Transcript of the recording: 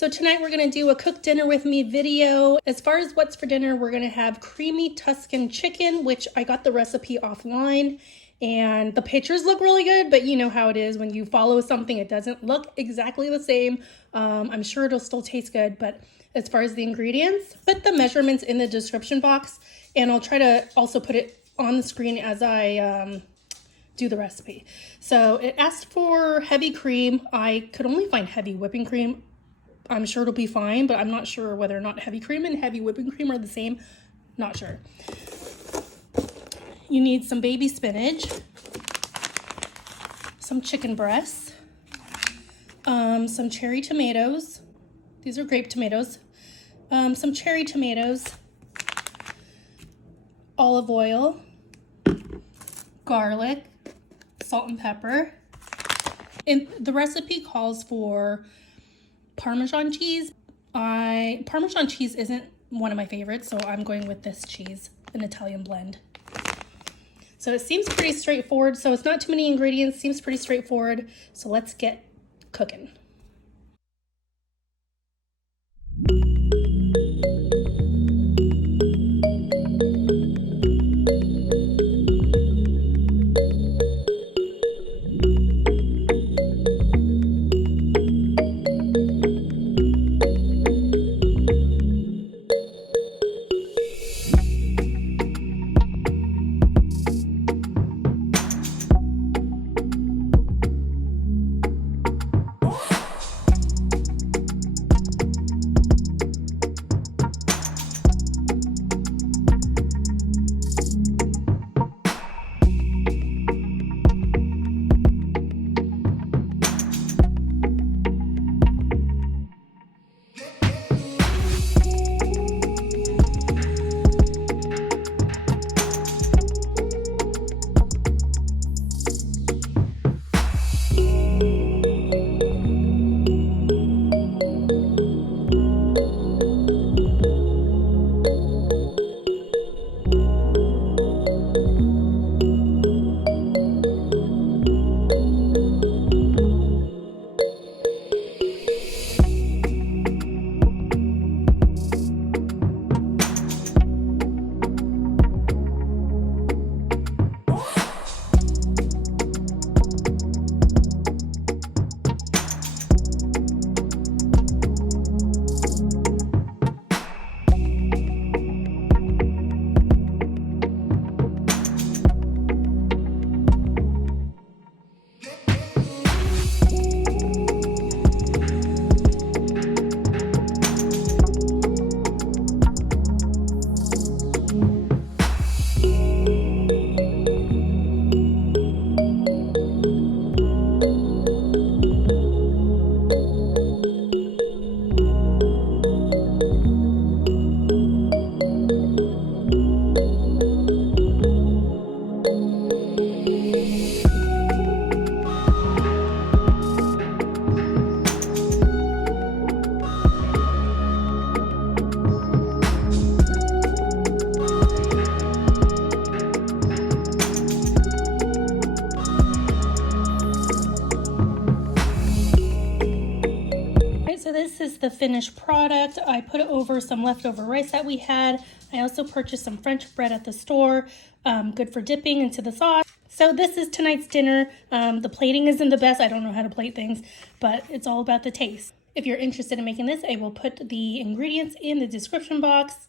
So tonight we're gonna do a cook dinner with me video. As far as what's for dinner, we're gonna have creamy Tuscan chicken, which I got the recipe offline. And the pictures look really good, but you know how it is when you follow something, it doesn't look exactly the same. I'm sure it'll still taste good, but as far as the ingredients, put the measurements in the description box, and I'll try to also put it on the screen as I do the recipe. So it asked for heavy cream. I could only find heavy whipping cream. I'm sure it'll be fine, but I'm not sure whether or not heavy cream and heavy whipping cream are the same. Not sure. You need some baby spinach, some chicken breasts, some cherry tomatoes. These are grape tomatoes. Some cherry tomatoes, olive oil, garlic, salt and pepper. And the recipe calls for Parmesan cheese. Parmesan cheese isn't one of my favorites, so I'm going with this cheese, an Italian blend. So it seems pretty straightforward. So it's not too many ingredients, seems pretty straightforward. So let's get cooking. So this is the finished product. I put it over some leftover rice that we had. I also purchased some French bread at the store, good for dipping into the sauce. So this is tonight's dinner. The plating isn't the best. I don't know how to plate things, but it's all about the taste. If you're interested in making this, I will put the ingredients in the description box.